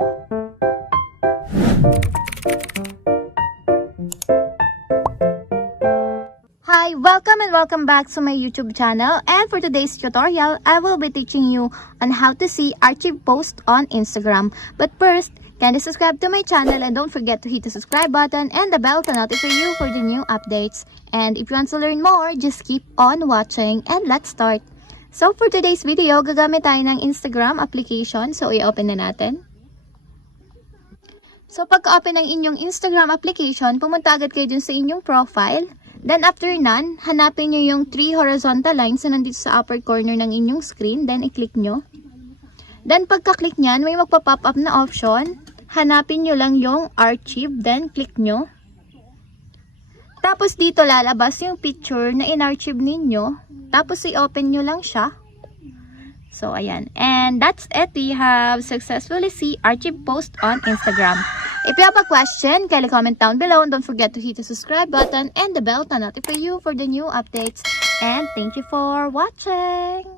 Hi, welcome back to my YouTube channel, and for today's tutorial, I will be teaching you on how to see archive posts on Instagram. But first, kindly subscribe to my channel and don't forget to hit the subscribe button and the bell to notify you for the new updates. And if you want to learn more, just keep on watching and let's start. So for today's video, gagamit tayo ng Instagram application. So i-open na natin. So pagka-open ng inyong Instagram application, pumunta agad kayo dun sa inyong profile. Then after none, hanapin nyo yung 3 horizontal lines na nandito sa upper corner ng inyong screen. Then i-click nyo. Then pagka-click nyan, may magpa-pop up na option. Hanapin nyo lang yung archive. Then click nyo. Tapos dito lalabas yung picture na in-archive ninyo. Tapos i-open nyo lang siya. So ayan. And that's it. We have successfully see archive post on Instagram. If you have a question, kindly comment down below and don't forget to hit the subscribe button and the bell to notify you for the new updates. And thank you for watching!